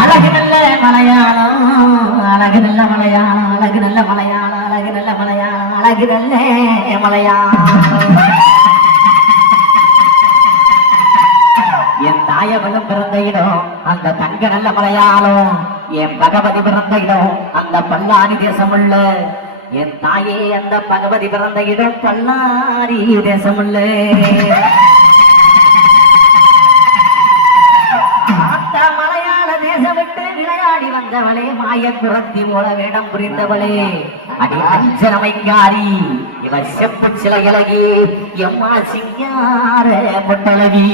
அழகு நல்ல மலையாளம், அழகு நல்ல மலையாளம், அழகு நல்ல மலையாளம், அழகு நல்ல மலையாளம், அழகு நல்ல மலையாளம். என் தாயவனும் பிறந்த இடம் அந்த தங்க நல்ல மலையாளம். என் பகவதி பிறந்த இடம் அந்த பல்லாரி தேசமுள்ள. என் தாயே அந்த பகவதி பிறந்த இடம் பல்லாரி தேசமுள்ள. விளையாடி வந்தவளே, மாய குரத்தி மூல வேடம் புரிந்தவளே, அடி அஞ்சலமைக்காரி, இவ செப்பு சிலையழகி, எம்மா சிங்கார பொட்டழகி.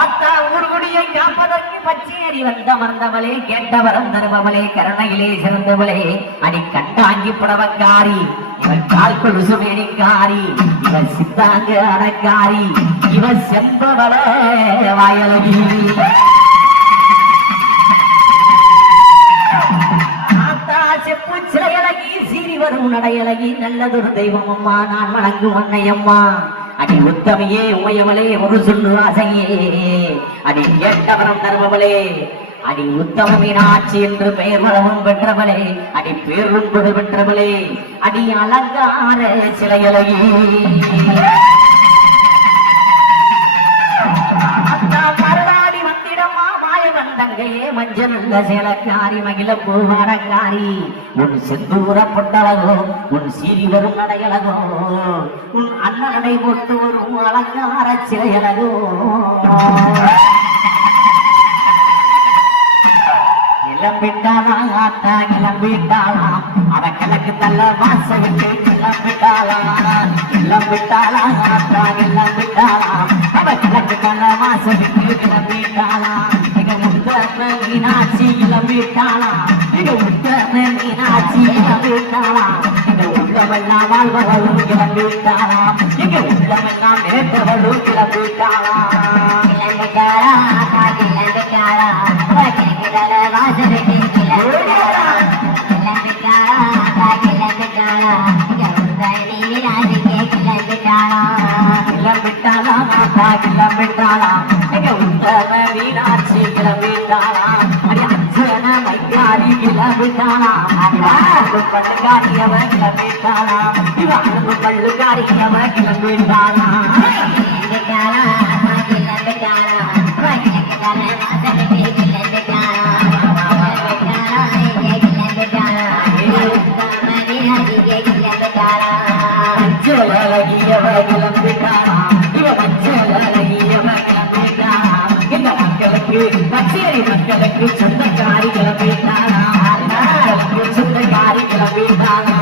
ஆத்தா ஊர்குடியை காப்பதற்கு பச்சேரி வந்த மறந்தவளே, கேட்டவரம் தருபவளே, கருணையிலே சிறந்தவளே, அடி கண்டாங்கி புடவக்காரி, இவன் கால் கொலுசு வேணிக்காரி, இவன் சித்தாங்க அடக்காரி, இவன் செம்பவள வாயழகி. ஆத்தா செப்பு சிலையழகி, சீறி வரும் நடையழகி, நல்லதொரு தெய்வம் அம்மா, நான் வணங்கும் அன்னையம்மா. அடி உத்தமையே உமையவளே, ஒரு சொல்லு ஆசையே, அடி கேட்டவரம் தருபவளே, அடி உத்தம மீனாட்சி என்று பெயர் வளமும் பெற்றவளே, அடி பேரும் புகழ் பெற்றவளே, அடி அலங்கார சிலையழகி. மருளாடி வந்திடம்மா மாயவன் தங்கையே, மஞ்சள் நல்ல சேலக்காரி, மகிழ பூவாரக்காரி, உன் செந்தூர பொட்டழகோ, உன் சீறி வரும் நடையழகோ, உன் அண்ணனடை போட்டு வரும் அலங்கார சிலையழகோ. கிளம்பிட்டாளாம் ஆத்தா கிளம்பிட்டாளாம், அவ கிழக்கு தள்ள வாசலுக்கு கிளம்பிட்டாளாம். கிளம்பிட்டாளாம் ஆத்தா கிளம்பிட்டாளாம், அவ கிழக்கு தள்ள வாசலுக்கு கிளம்பிட்டாளாம். இங்க உத்தம மீனாட்சி கிளம்பிட்டாளாம், இங்க உத்தம மீனாட்சி கிளம்பிட்டாளாம். இங்க உள்ளமெல்லாம் வாழ்பவளும் கிளம்பிட்டாளாம், இங்க உள்ளமெல்லாம் நேர்ந்தவளும் கிளம்பிட்டாளாம். கிளம்பிட்டாளா ஆத்தா கிளம்பிட்டாளா, வாசலுக்கு கிளம்பிட்டாளா, கிளம்பிட்டாளா ஆத்தா கிளம்பிட்டாளா, இங்க நீராஜிக்கு கிளம்பிட்டாளா. கிளம்பிட்டாளா ஆத்தா கிளம்பிட்டாளா, இங்க உத்தம மீனாட்சி கிளம்பிட்டாளா. அடி அஞ்சன மைக்காரி கிளம்பிட்டாளா, பள்ளுக்காரி அவ கிளம்பிட்டாளா, இவளுக்கு பள்ளுக்காரி அவ கிளம்பிட்டாளா. கிளம்பிட்டாளா ஆத்தா கிளம்பிட்டாளா, கிளம்பிட்டாளா வாசலுக்கு கிளம்பிட்டாளா, கிளம்பிட்டாளா கிளம்பிட்டாளா, மீனாட்சிக்கு கிளம்பிட்டாளா. மஞ்சளழகியவ கிளம்பிட்டாளா, இவ மஞ்சளழகியவ கிளம்பிட்டாளா. இந்த மக்களுக்கு பச்சேரி மக்களுக்கு சொந்தக்காரி கிளம்பிட்டாளா, மக்களுக்கு சொந்தக்காரி கிளம்பிட்டாளா.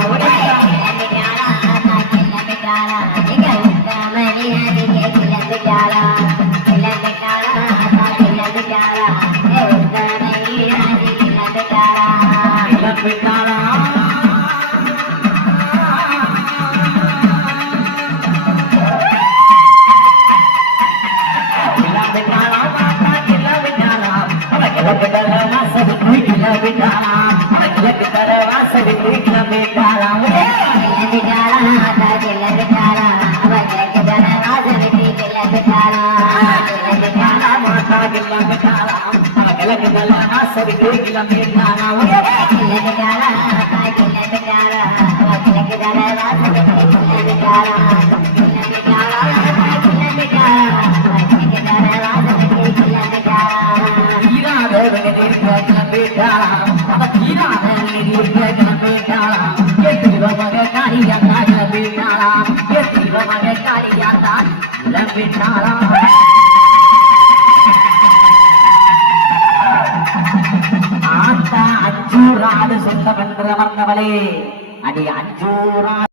கிளம்பிட்டாளா ஆத்தா கிளம்பிட்டாளா, இங்க உத்தம மீனாட்சிக்கு கிளம்பிட்டாளா. கிளம்பிட்டாளா ஆத்தா கிளம்பிட்டாளா, உத்தம மீனாட்சி கிளம்பிட்டாளா. கிளம்பிட்டாளா வாசலுக்கு கிளம்பிட்டாளா, கிழக்கு தர வாசலுக்கு கிளம்பிட்டாளா. கிளம்பிட்டாளா ஆத்தா கிளம்பிட்டாளா, அவ கிழக்கு தர வாசலுக்கு கிளம்பிட்டாளா. கிளம்பிட்டாளா மாத்தா கிளம்பிட்டாளா, கிழக்கு தர வாசலுக்கு கிளம்பிட்டாளா. கிளம்பிட்டாளா ஆத்தா கிளம்பிட்டாளா, அவ கிழக்கு தர வாசலுக்கு கிளம்பிட்டாளா. கிளம்பிட்டாளா ஆத்தா கிளம்பிட்டாளா, அவ கிழக்கு தர வாசலுக்கு கிளம்பிட்டாளா. கிளம்பிட்டாளா, அவ தீராத கிளம்பிட்டாளா. எத்திவமக காரியாத்தா கிளம்பிட்டாளா, எத்திவமக காரியாத்தா கிளம்பிட்டாளா. ஆத்தா அஞ்சூராது சொந்த வென்ற வந்தவளே, அடி அஞ்சூரா